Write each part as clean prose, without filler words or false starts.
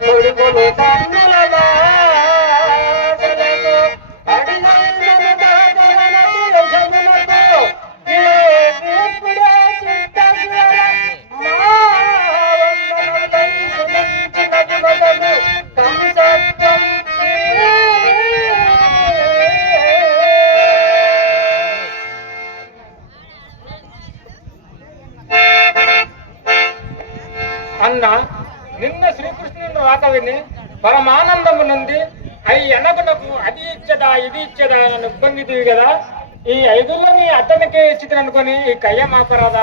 కొడుకులు తన్నులగా అన్న నిన్న శ్రీకృష్ణుని రాక విని పరమానందము నుండి అయి అనగునకు అది ఇచ్చదా ఇది ఇచ్చదా అని ఇబ్బంది కదా. ఈ ఐదులని అతనికి ఇచ్చితే అనుకొని ఈ కయ్య మాపరాదా?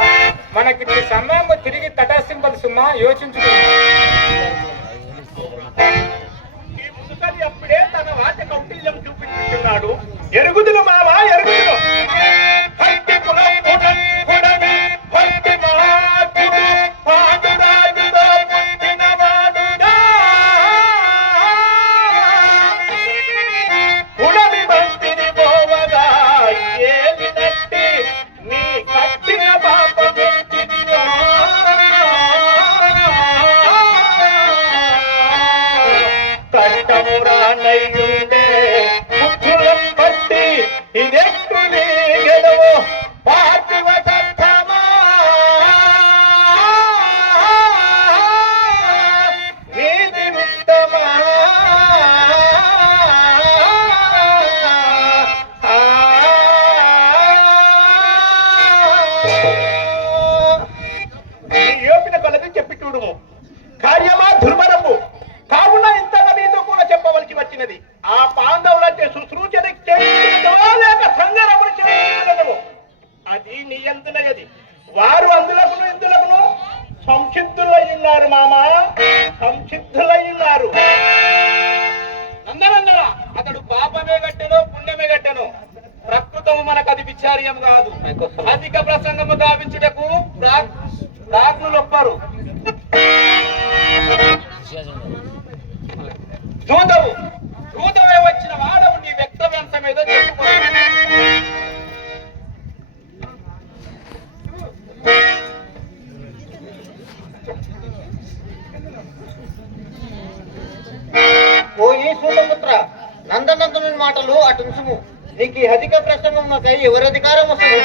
మనకి సమయం తిరిగి తటస్థింపదు సుమ్మా, యోచించుకున్నా. అప్పుడే తన వాచ కౌటిల్యం చూపించుకున్నాడు. ఎరుగుదులు మావా ఎరుగుదులు కార్యమా దుర్మరము కావున ఇంతగా మీతో కూడా చెప్పవలసి వచ్చినది. ఆ పాండవులంటే శుశ్రూషణ లేక సంగరములు చేయగలము. అది నీ అందునది. వారు అందులకును ఇందులకును సంసిద్ధులై ఉన్నారు మామా, సంసిద్ధులై ఉన్నారు. అందరందర అతడు పాపమే గట్టెను పుణ్యమే గట్టెను. ప్రకృతము మనకు అది విచార్యం కాదు. అధిక ప్రసంగము గావించుటకు ప్రాజ్ఞులొప్పరు. దూతవే వచ్చిన వాడవు నీ వ్యక్తవ్యంశం ఏదో చెప్పుకో. ఓ ఈ సూతపుత్ర, నందనందనుని మాటలు అటుంచుము. నీకు ఈ అధిక ప్రసంగం నాకై ఎవరి అధికారం వస్తుంది?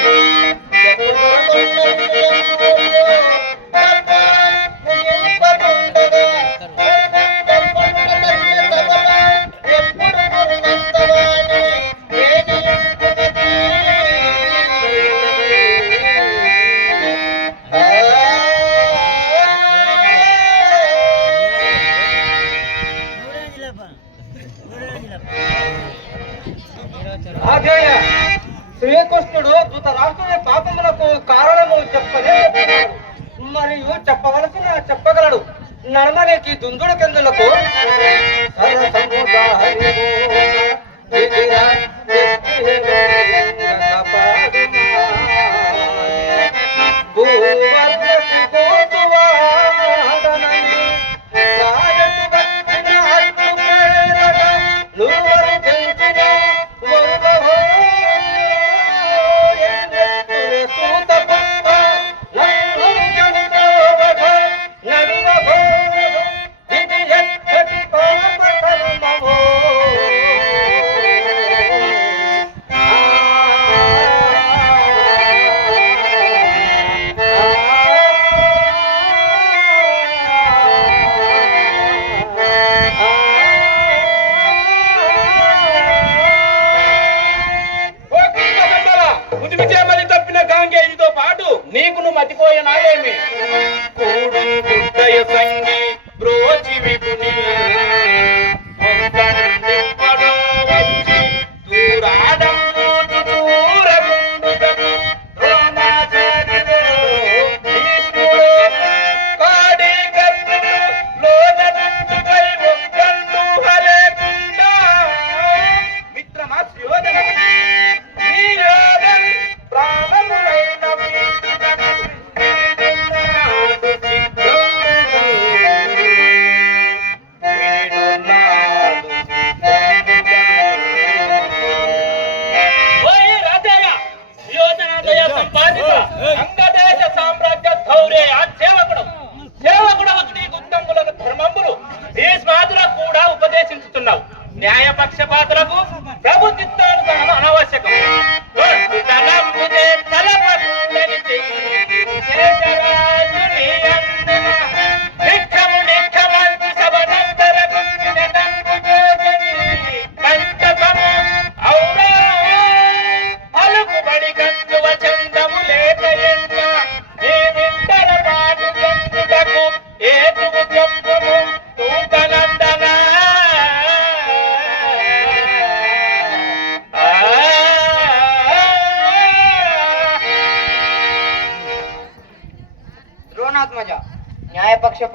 శ్రీకృష్ణుడు ధృతరాష్ట్రుని పాపములకు కారణము చెప్పనే చెప్పినాడు. మరియు చెప్పవలసిన చెప్పగలడు. నడమనికి దుందుడు కెందులకు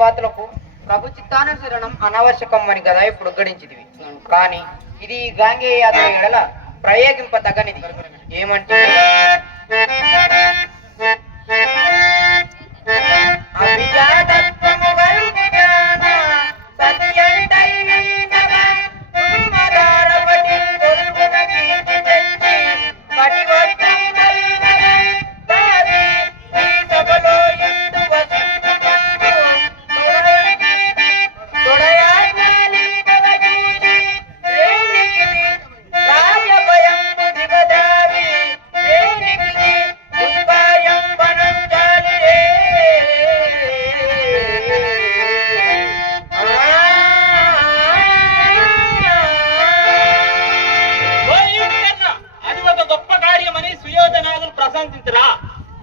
పక్షపాతులకు ప్రభు చిత్తానుసరణం అనావశ్యకం అని కదా ఇప్పుడు గడించింది. కానీ ఇది గాంగేయ యాదవ ఎడల ప్రయోగింప తగనిది. ఏమంటే అభిజాతత్వము గలుగు జ్ఞాన సతియంటైనగా తుమ్మదారవటి గొలుగున కీర్తి తెచ్చి కటివస్త్రం నల్లగా దారి ఈ సభలో ఇందు వసించుకొందు తొడయాజ్ఞాలింపగ చూచి శ్రేణికిది రాజభయంబు దిగదారి శ్రేణికిది దుష్కార్యం వనంజాలి రే. అది ఒక గొప్ప కార్యమని సుయోధనాదులు ప్రశంసించరా.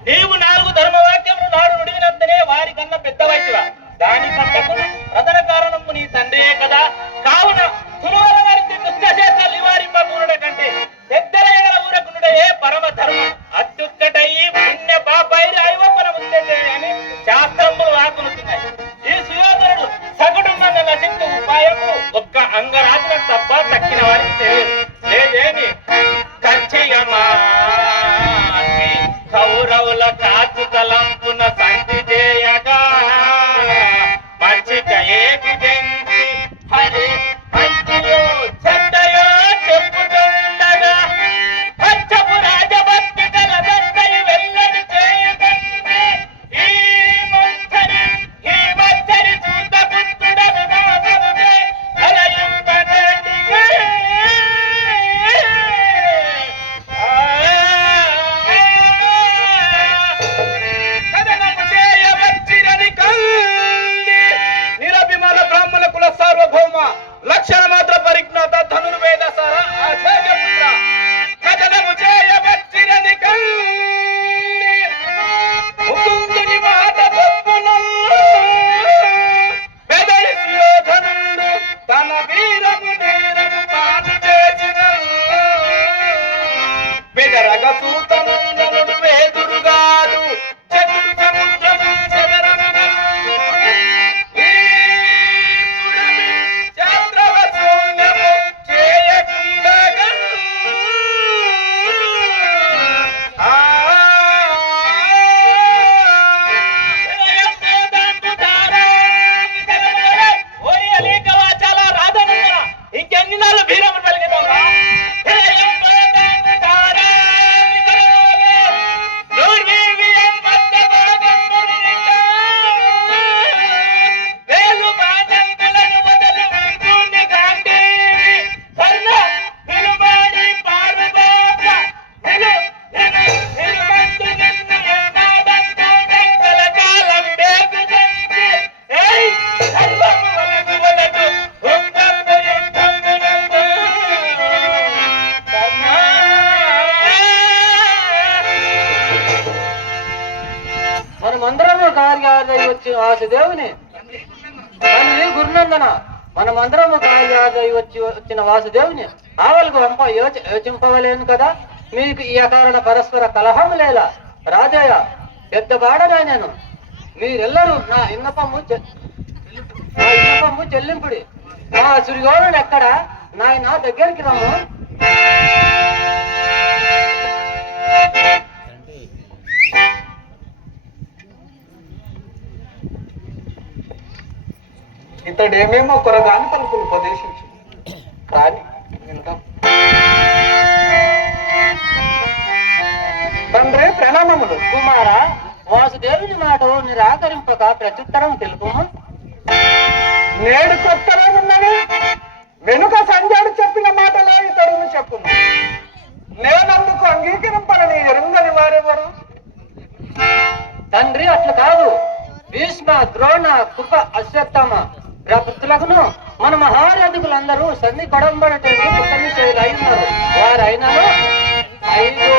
నీవు 4 ధర్మవాక్యములు నాడు నుడివినంతనే వారి కన్నా పెద్ద వయసువా. దానికంటకు ప్రధాన కారణము నీ తండ్రియే కదా. కావున తురువల వారికి దుష్టశేష నివారింపకూరుడ కంటే పెద్దలైన ఊరకునుడే పరమ ధర్మం. అత్యుక్కటయి పుణ్య పాపైరి ఐవపన ముందే అని శాస్త్రములు వాకునుతున్నాయి. ఈ సుయోధనుడు సగుడున్న నశించు ఉపాయము ఒక్క అంగరాజులకు తప్ప తక్కిన వారికి తెలియదు. లేదేమి కచ్చియమా కౌరవుల కాచు తలంపున సంధి చేయగా మంచిక ఏకి జంచి హరి మంచియో చెడ్డయో చెప్పుతుండగా పచ్చపు రాజభక్తి గల దత్తయి వెల్లడి చేయుదండి ఈ మచ్చరి చూత పుత్రుడ వివాదమునే అలయింపగటిగా కథనము చేయవచ్చినది కల్లి నిరభిమాన బ్రాహ్మణ కుల సార్వభౌమ లక్షణ మాత్ర పరిజ్ఞాత ధనుర్వేద సార ఆచార్యపుత్ర కథనము చేయవచ్చినది కల్లి ముకుందుని మాట తప్పునల్లు బెదడి సుయోధనుడు తన వీరము నేరము పాటు చేసిన బెదరగ సూతనందనుడు వేదురుగాడు చతురు సముద్రము చెదరముగా చంద్రవశూన్యము చేయకుండగా ఇంకెన్ని నాళ్ళు భీరములు పలికిదావా. మనమందరము కార్యాదయ వచ్చిన వాసుదేవుని తండ్రి గురునందన, మనమందరము కార్యాదయ వచ్చిన వాసుదేవుని ఆవలకు వంప యోచింపవలేను కదా. మీకు ఈ అకారణ పరస్పర కలహం లేలా. రాజయ్య పెద్దవాడనా నేను. మీరెల్లరూ నా ఇన్నపము చెల్లింపుడి. మా సురిగోరుడు ఎక్కడ నాయన దగ్గరికి రమ్ము. ఇతడేమేమో కొరగాని పలుకులు ఉపదేశించు కానీ విందాం. తండ్రి ప్రణామములు. కుమార, వాసుదేవుని మాట నిరాకరింపక ప్రత్యుత్తరం తెలుపుము. నేడు కొత్తరేమున్నది? వెనుక సంజయుడు చెప్పిన మాటలా ఇతరులు చెప్పును. నేనందుకు అంగీకరింపనని ఎరుంగని వారెవరు? తండ్రి అట్లు కాదు. భీష్మ, ద్రోణ, కృప, అశ్వత్థామ పుత్రులకును మన మహారాజుకులందరూ సంధి కొడంబడటం ఉన్నారు. వారైనను 5